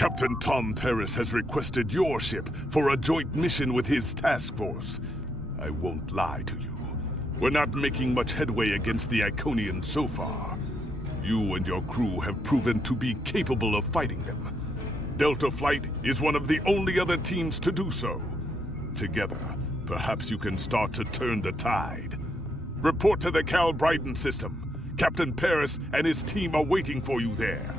Captain Tom Paris has requested your ship for a joint mission with his task force. I won't lie to you. We're not making much headway against the Iconian so far. You and your crew have proven to be capable of fighting them. Delta Flight is one of the only other teams to do so. Together, perhaps you can start to turn the tide. Report to the Cal Bryden system. Captain Paris and his team are waiting for you there.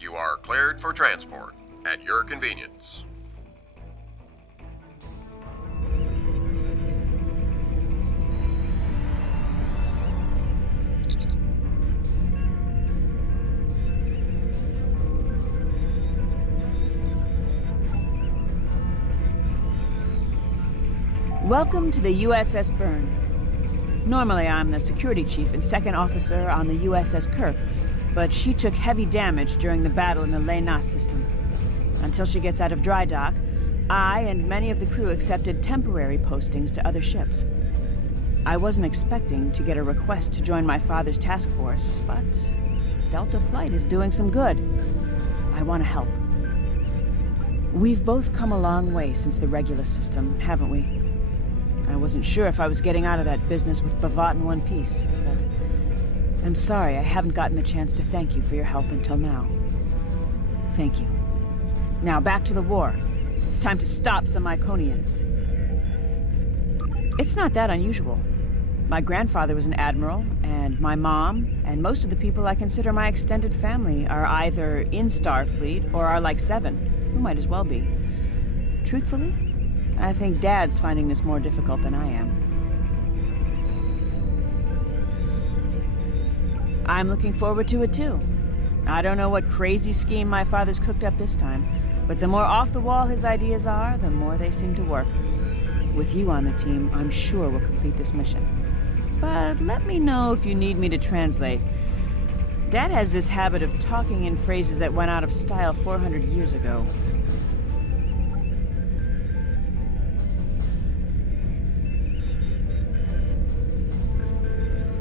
You are cleared for transport at your convenience. Welcome to the USS Byrne. Normally I'm the security chief and second officer on the USS Kirk, but she took heavy damage during the battle in the Lena system. Until she gets out of dry dock, I and many of the crew accepted temporary postings to other ships. I wasn't expecting to get a request to join my father's task force, but Delta Flight is doing some good. I want to help. We've both come a long way since the Regulus system, haven't we? I wasn't sure if I was getting out of that business with Bavat in one piece, but I'm sorry I haven't gotten the chance to thank you for your help until now. Thank you. Now back to the war. It's time to stop some Iconians. It's not that unusual. My grandfather was an admiral, and my mom, and most of the people I consider my extended family are either in Starfleet or are like Seven, who might as well be. Truthfully, I think Dad's finding this more difficult than I am. I'm looking forward to it too. I don't know what crazy scheme my father's cooked up this time, but the more off-the-wall his ideas are, the more they seem to work. With you on the team, I'm sure we'll complete this mission. But let me know if you need me to translate. Dad has this habit of talking in phrases that went out of style 400 years ago.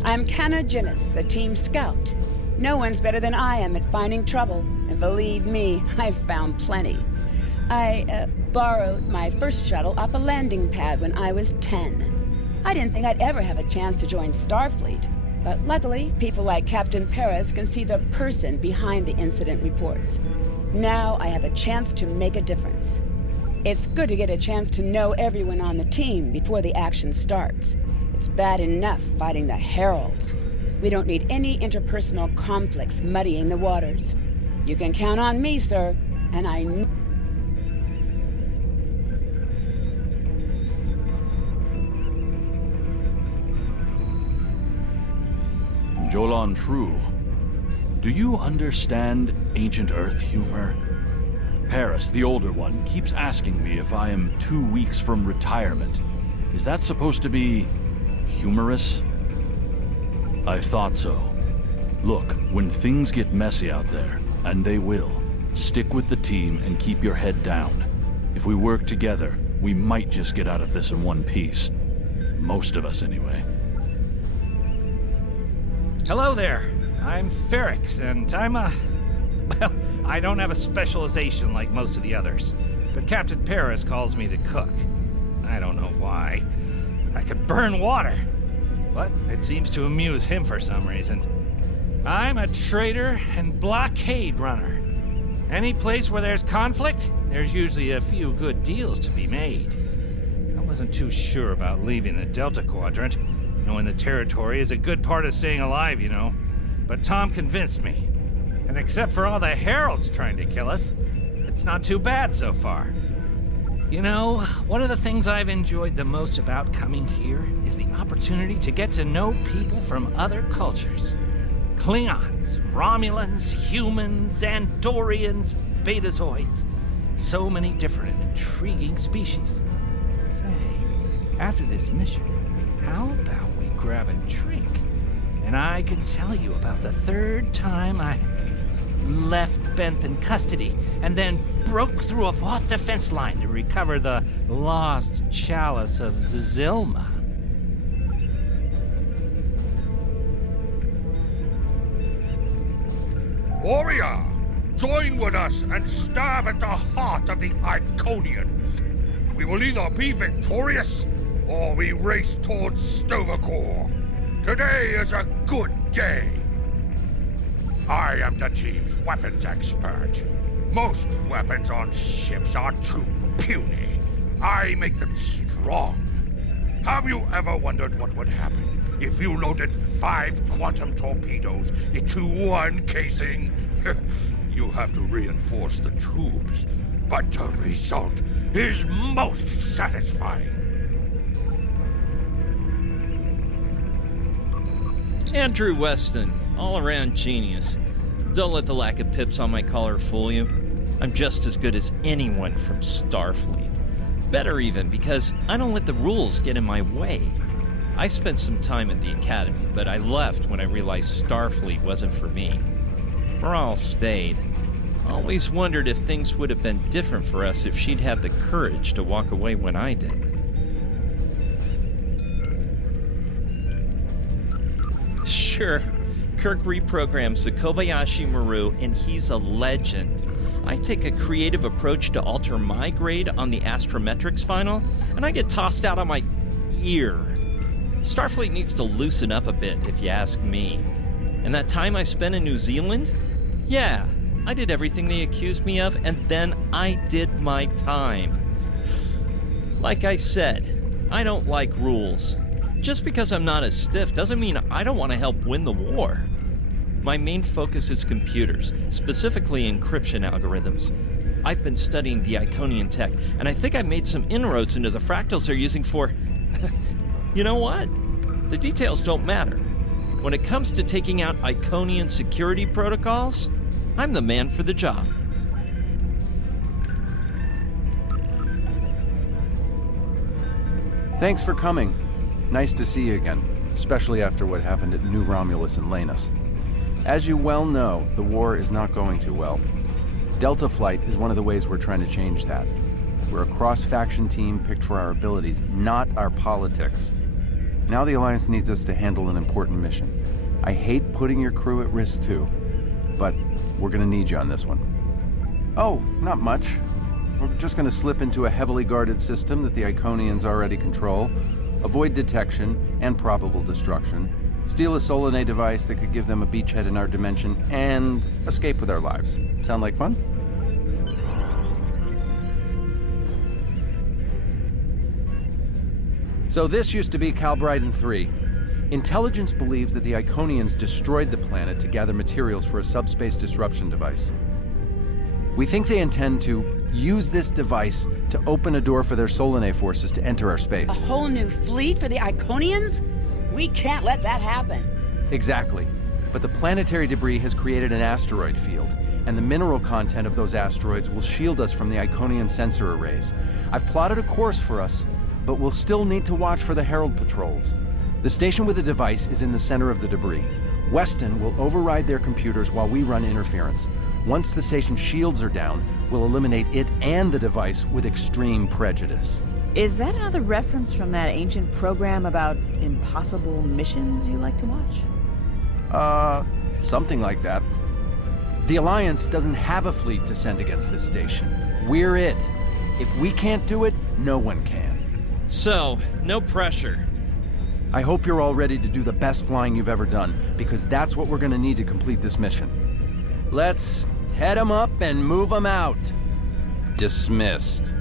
I'm Canna Ginnis, the team scout. No one's better than I am at finding trouble, and believe me, I've found plenty. I borrowed my first shuttle off a landing pad when I was 10. I didn't think I'd ever have a chance to join Starfleet, but luckily, people like Captain Paris can see the person behind the incident reports. Now I have a chance to make a difference. It's good to get a chance to know everyone on the team before the action starts. It's bad enough fighting the Heralds. We don't need any interpersonal conflicts muddying the waters. You can count on me, sir, and I know. Jolan True, do you understand ancient Earth humor? Paris, the older one, keeps asking me if I am 2 weeks from retirement. Is that supposed to be humorous? I thought so. Look, when things get messy out there, and they will, stick with the team and keep your head down. If we work together, we might just get out of this in one piece. Most of us, anyway. Hello there. I'm Ferrix, and well, I don't have a specialization like most of the others, but Captain Paris calls me the cook. I don't know why. I could burn water, but it seems to amuse him for some reason. I'm a trader and blockade runner. Any place where there's conflict, there's usually a few good deals to be made. I wasn't too sure about leaving the Delta Quadrant, knowing the territory is a good part of staying alive, you know. But Tom convinced me. And except for all the Heralds trying to kill us, it It's not too bad so far. You know, one of the things I've enjoyed the most about coming here is the opportunity to get to know people from other cultures. Klingons, Romulans, humans, Andorians, Betazoids. So many different and intriguing species. Say, after this mission, how about we grab a drink? And I can tell you about the third time I left Benth in custody and then broke through a Voth defense line to recover the lost chalice of Zilma. Warrior, join with us and stab at the heart of the Iconians. We will either be victorious or we race towards Stovacor. Today is a good day. I am the team's weapons expert. Most weapons on ships are too puny. I make them strong. Have you ever wondered what would happen if you loaded 5 quantum torpedoes into one casing? You have to reinforce the tubes, but the result is most satisfying. Andrew Weston, all-around genius. Don't let the lack of pips on my collar fool you. I'm just as good as anyone from Starfleet. Better even, because I don't let the rules get in my way. I spent some time at the Academy, but I left when I realized Starfleet wasn't for me. Ral stayed. Always wondered if things would have been different for us if she'd had the courage to walk away when I did. Sure, Kirk reprograms the Kobayashi Maru, and he's a legend. I take a creative approach to alter my grade on the astrometrics final, and I get tossed out on my ear. Starfleet needs to loosen up a bit, if you ask me. And that time I spent in New Zealand? Yeah, I did everything they accused me of, and then I did my time. Like I said, I don't like rules. Just because I'm not as stiff doesn't mean I don't want to help win the war. My main focus is computers, specifically encryption algorithms. I've been studying the Iconian tech, and I think I made some inroads into the fractals they're using for... You know what? The details don't matter. When it comes to taking out Iconian security protocols, I'm the man for the job. Thanks for coming. Nice to see you again, especially after what happened at New Romulus and Lanus. As you well know, the war is not going too well. Delta Flight is one of the ways we're trying to change that. We're a cross-faction team picked for our abilities, not our politics. Now the Alliance needs us to handle an important mission. I hate putting your crew at risk too, but we're gonna need you on this one. Oh, not much. We're just gonna slip into a heavily guarded system that the Iconians already control, avoid detection and probable destruction, steal a Solanae device that could give them a beachhead in our dimension, and escape with our lives. Sound like fun? So this used to be Calbrighton 3. Intelligence believes that the Iconians destroyed the planet to gather materials for a subspace disruption device. We think they intend to use this device to open a door for their Solanae forces to enter our space. A whole new fleet for the Iconians? We can't let that happen. Exactly. But the planetary debris has created an asteroid field, and the mineral content of those asteroids will shield us from the Iconian sensor arrays. I've plotted a course for us, but we'll still need to watch for the Herald patrols. The station with the device is in the center of the debris. Weston will override their computers while we run interference. Once the station's shields are down, we'll eliminate it and the device with extreme prejudice. Is that another reference from that ancient program about impossible missions you like to watch? Something like that. The Alliance doesn't have a fleet to send against this station. We're it. If we can't do it, no one can. So, no pressure. I hope you're all ready to do the best flying you've ever done, because that's what we're gonna need to complete this mission. Let's head 'em up and move 'em out. Dismissed.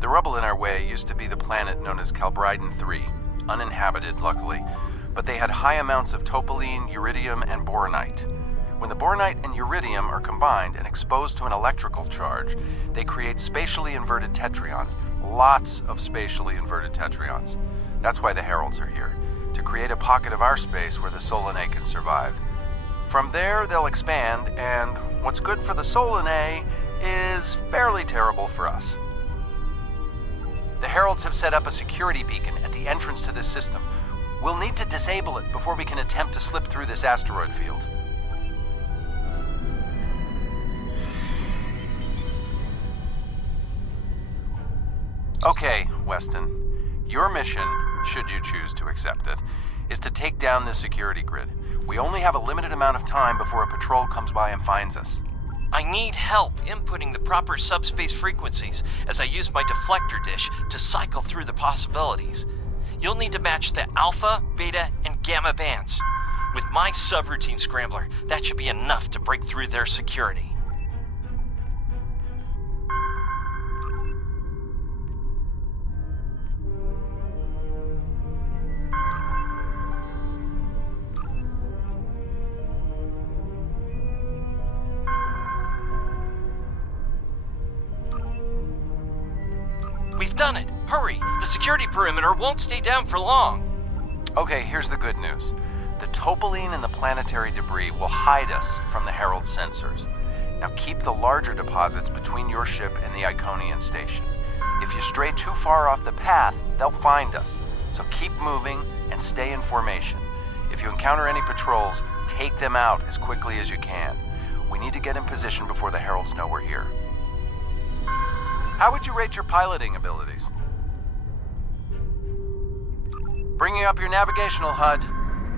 The rubble in our way used to be the planet known as Calbryden 3, uninhabited, luckily, but they had high amounts of topoline, uridium, and boronite. When the boronite and uridium are combined and exposed to an electrical charge, they create spatially inverted tetraons, lots of spatially inverted tetraons. That's why the Heralds are here, to create a pocket of our space where the Solanae can survive. From there, they'll expand, and what's good for the Solanae is fairly terrible for us. The Heralds have set up a security beacon at the entrance to this system. We'll need to disable it before we can attempt to slip through this asteroid field. Okay, Weston. Your mission, should you choose to accept it, is to take down this security grid. We only have a limited amount of time before a patrol comes by and finds us. I need help inputting the proper subspace frequencies as I use my deflector dish to cycle through the possibilities. You'll need to match the alpha, beta, and gamma bands. With my subroutine scrambler, that should be enough to break through their security. We've done it! Hurry! The security perimeter won't stay down for long! Okay, here's the good news. The topoline and the planetary debris will hide us from the Herald sensors. Now keep the larger deposits between your ship and the Iconian station. If you stray too far off the path, they'll find us. So keep moving and stay in formation. If you encounter any patrols, take them out as quickly as you can. We need to get in position before the Heralds know we're here. How would you rate your piloting abilities? Bringing up your navigational HUD.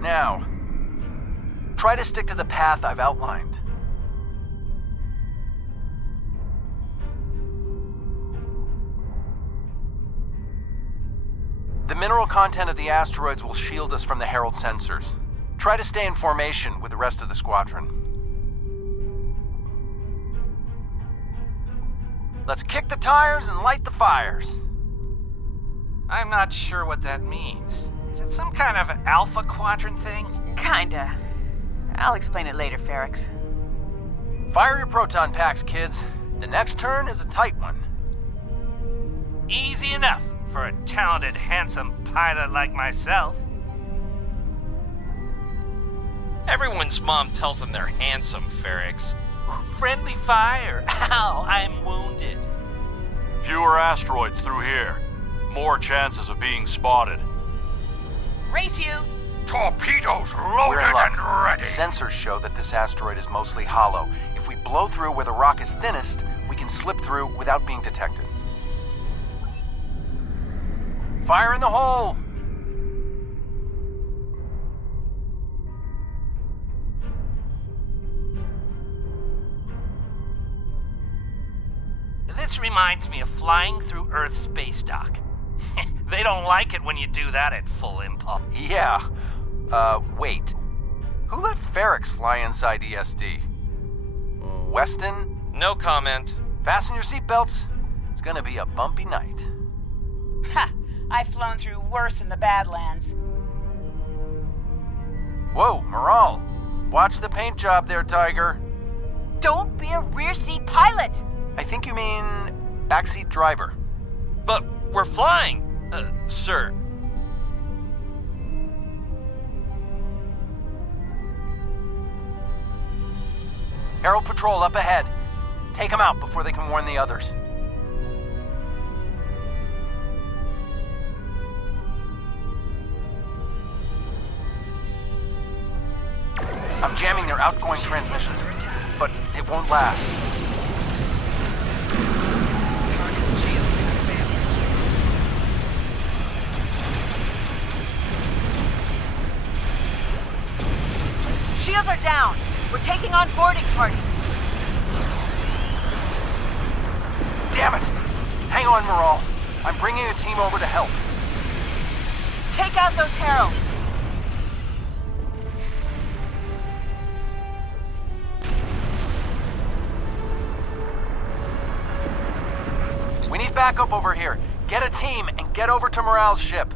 Now, try to stick to the path I've outlined. The mineral content of the asteroids will shield us from the Herald sensors. Try to stay in formation with the rest of the squadron. Let's kick the tires and light the fires. I'm not sure what that means. Is it some kind of alpha quadrant thing? Kinda. I'll explain it later, Ferrix. Fire your proton packs, kids. The next turn is a tight one. Easy enough for a talented, handsome pilot like myself. Everyone's mom tells them they're handsome, Ferrix. Friendly fire. Ow, I'm wounded. Fewer asteroids through here. More chances of being spotted. Race you! Torpedoes We're loaded in luck. and ready. Sensors show that this asteroid is mostly hollow. If we blow through where the rock is thinnest, we can slip through without being detected. Fire in the hole! This reminds me of flying through Earth's space dock. They don't like it when you do that at full impulse. Yeah. Wait. Who let Ferrix fly inside ESD? Weston? No comment. Fasten your seatbelts. It's gonna be a bumpy night. Ha! I've flown through worse in the Badlands. Whoa, Moral. Watch the paint job there, Tiger. Don't be a rear seat pilot! I think you mean backseat driver. But we're flying, sir. Herald Patrol up ahead. Take them out before they can warn the others. I'm jamming their outgoing transmissions, but it won't last. Shields are down. We're taking on boarding parties. Damn it! Hang on, Moral. I'm bringing a team over to help. Take out those heralds. We need backup over here. Get a team and get over to Morale's ship.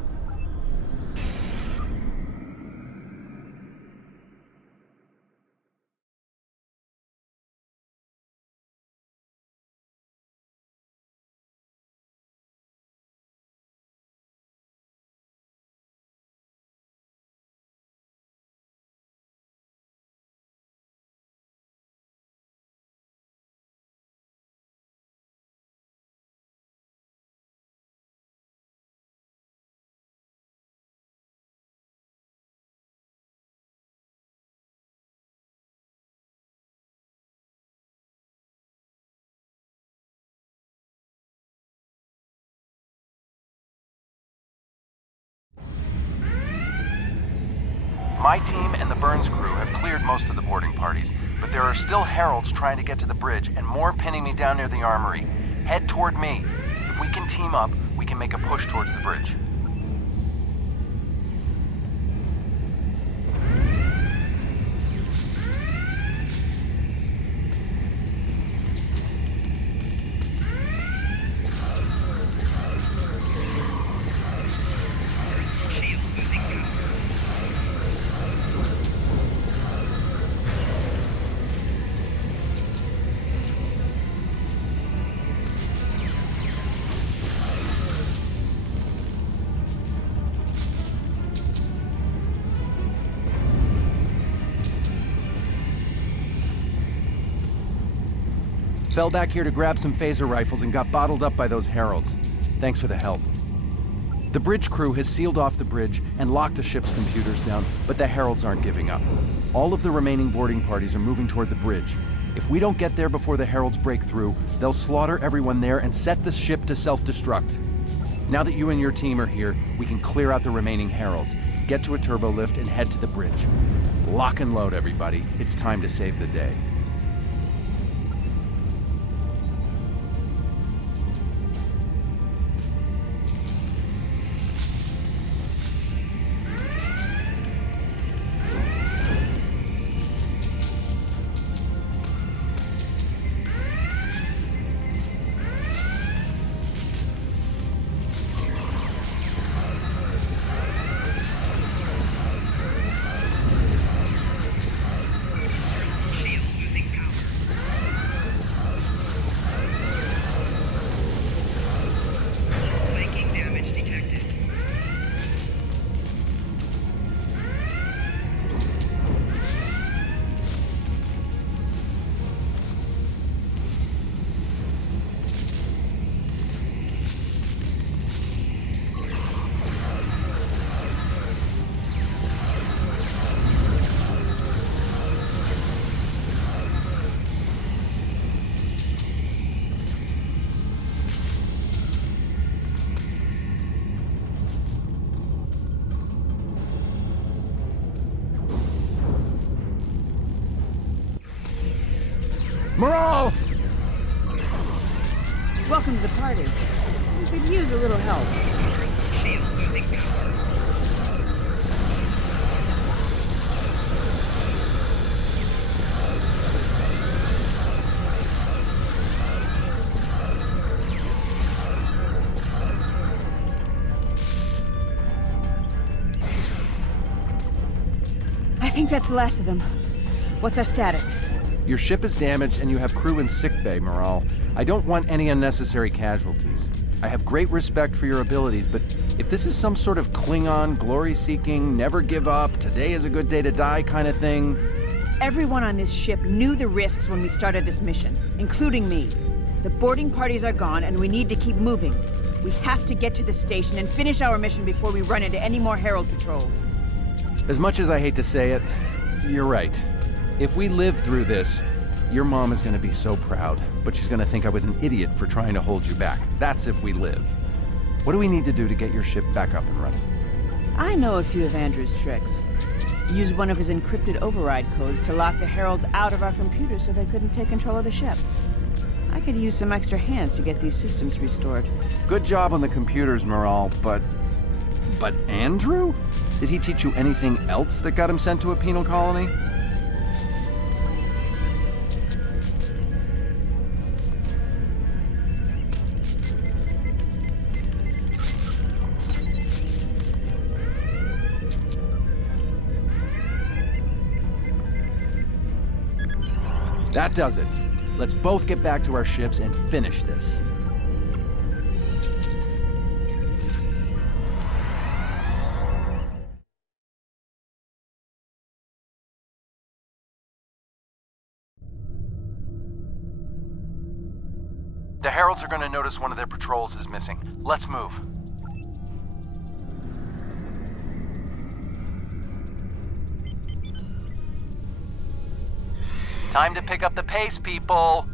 My team and the Burns crew have cleared most of the boarding parties, but there are still heralds trying to get to the bridge and more pinning me down near the armory. Head toward me. If we can team up, we can make a push towards the bridge. Fell back here to grab some phaser rifles and got bottled up by those heralds. Thanks for the help. The bridge crew has sealed off the bridge and locked the ship's computers down, but the heralds aren't giving up. All of the remaining boarding parties are moving toward the bridge. If we don't get there before the heralds break through, they'll slaughter everyone there and set the ship to self-destruct. Now that you and your team are here, we can clear out the remaining heralds, get to a turbo lift, and head to the bridge. Lock and load, everybody. It's time to save the day. Morale! Welcome to the party. We could use a little help. I think that's the last of them. What's our status? Your ship is damaged and you have crew in sickbay, Morale. I don't want any unnecessary casualties. I have great respect for your abilities, but if this is some sort of Klingon, glory-seeking, never give up, today is a good day to die kind of thing... Everyone on this ship knew the risks when we started this mission, including me. The boarding parties are gone and we need to keep moving. We have to get to the station and finish our mission before we run into any more Herald patrols. As much as I hate to say it, you're right. If we live through this, your mom is going to be so proud, but she's going to think I was an idiot for trying to hold you back. That's if we live. What do we need to do to get your ship back up and running? I know a few of Andrew's tricks. Use one of his encrypted override codes to lock the Heralds out of our computers so they couldn't take control of the ship. I could use some extra hands to get these systems restored. Good job on the computers, Morale, but Andrew? Did he teach you anything else that got him sent to a penal colony? That does it. Let's both get back to our ships and finish this. The Heralds are going to notice one of their patrols is missing. Let's move. Time to pick up the pace, people!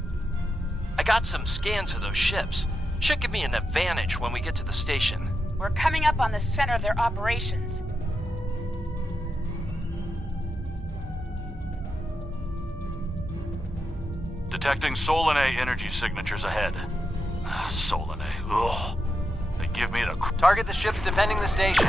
I got some scans of those ships. Should give me an advantage when we get to the station. We're coming up on the center of their operations. Detecting Solanae energy signatures ahead. Solanae, ugh. They give me the... Target the ships defending the station.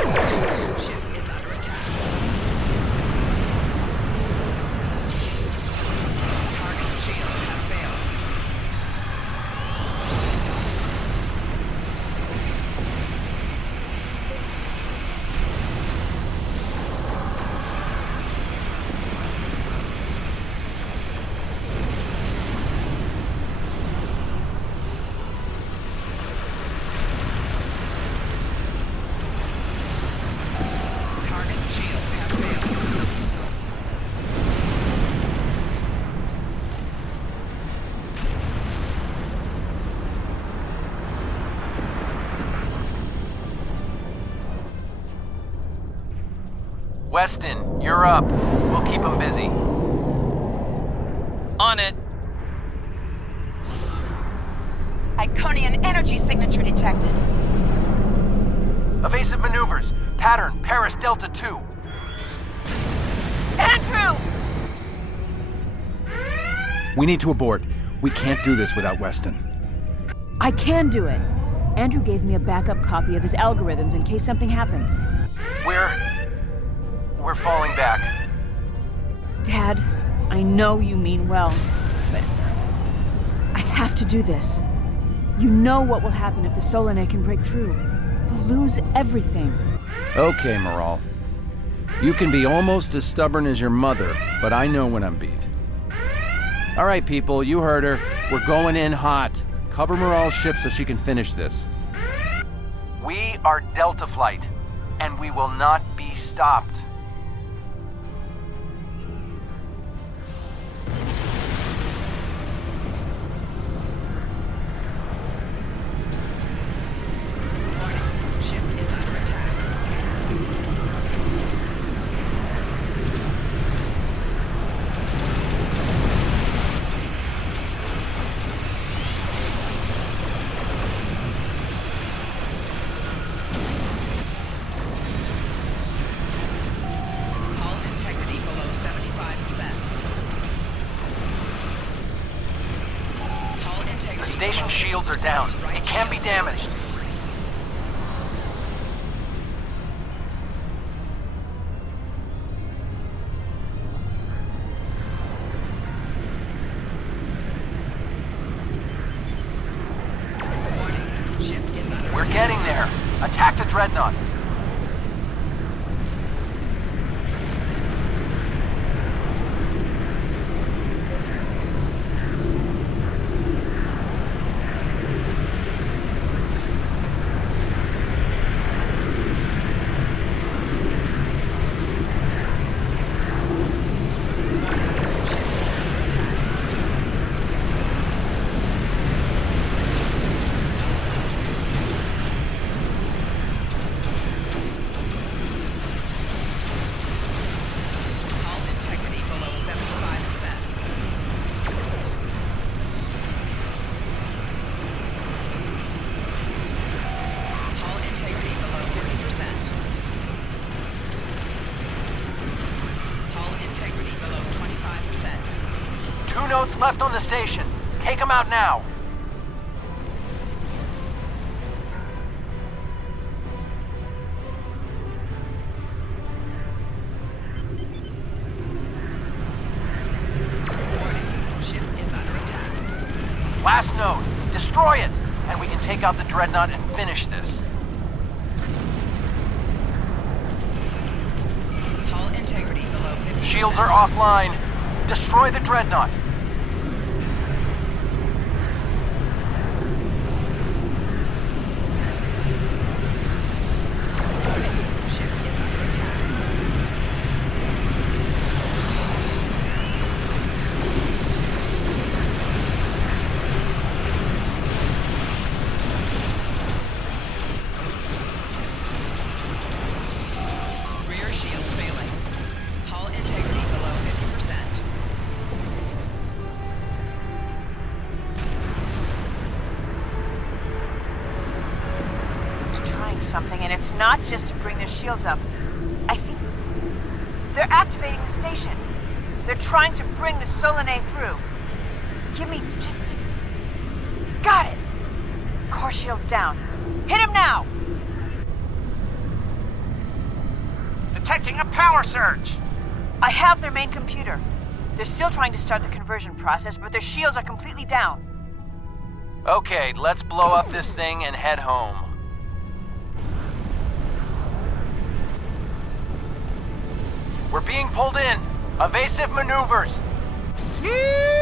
Weston, you're up. We'll keep them busy. On it. Iconian energy signature detected. Evasive maneuvers. Pattern, Paris Delta 2. Andrew! We need to abort. We can't do this without Weston. I can do it. Andrew gave me a backup copy of his algorithms in case something happened. We're falling back. Dad, I know you mean well, but I have to do this. You know what will happen if the Solanae can break through. We'll lose everything. Okay, Moral. You can be almost as stubborn as your mother, but I know when I'm beat. All right, people, you heard her. We're going in hot. Cover Moral's ship so she can finish this. We are Delta Flight, and we will not be stopped. The station shields are down. It can be damaged. We're getting there. Attack the Dreadnought. Notes left on the station. Take them out now. Ship is under attack. Last node. Destroy it, and we can take out the Dreadnought and finish this. Hull integrity below 50%. Shields are offline. Destroy the Dreadnought. something, and it's not just to bring their shields up. I think they're activating the station. They're trying to bring the Solanae through. Give me just... Got it! Core shields down. Hit him now! Detecting a power surge! I have their main computer. They're still trying to start the conversion process, but their shields are completely down. Okay, let's blow up this thing and head home. We're being pulled in. Evasive maneuvers. Yeehaw!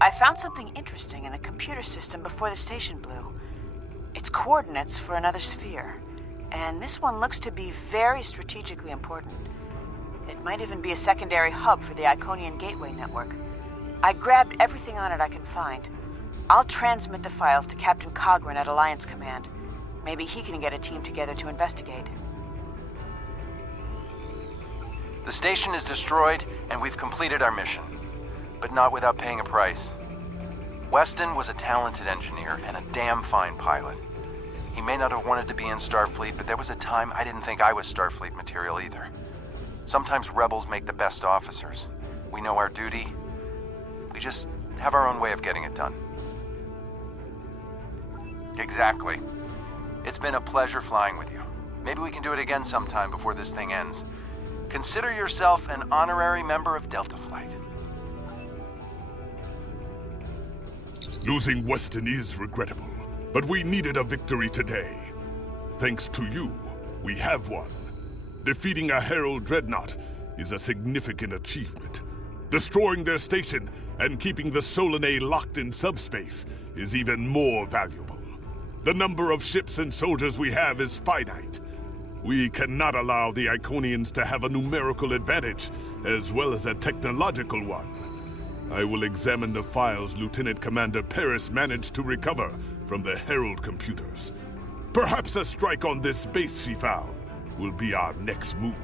I found something interesting in the computer system before the station blew. It's coordinates for another sphere, and this one looks to be very strategically important. It might even be a secondary hub for the Iconian gateway network. I grabbed everything on it I can find. I'll transmit the files to Captain Cogran at Alliance Command. Maybe he can get a team together to investigate. The station is destroyed, and we've completed our mission. But not without paying a price. Weston was a talented engineer and a damn fine pilot. He may not have wanted to be in Starfleet, but there was a time I didn't think I was Starfleet material either. Sometimes rebels make the best officers. We know our duty. We just have our own way of getting it done. Exactly. It's been a pleasure flying with you. Maybe we can do it again sometime before this thing ends. Consider yourself an honorary member of Delta Flight. Losing Weston is regrettable, but we needed a victory today. Thanks to you, we have one. Defeating a Herald dreadnought is a significant achievement. Destroying their station and keeping the Solanae locked in subspace is even more valuable. The number of ships and soldiers we have is finite. We cannot allow the Iconians to have a numerical advantage, as well as a technological one. I will examine the files Lieutenant Commander Paris managed to recover from the Herald computers. Perhaps a strike on this base she found will be our next move.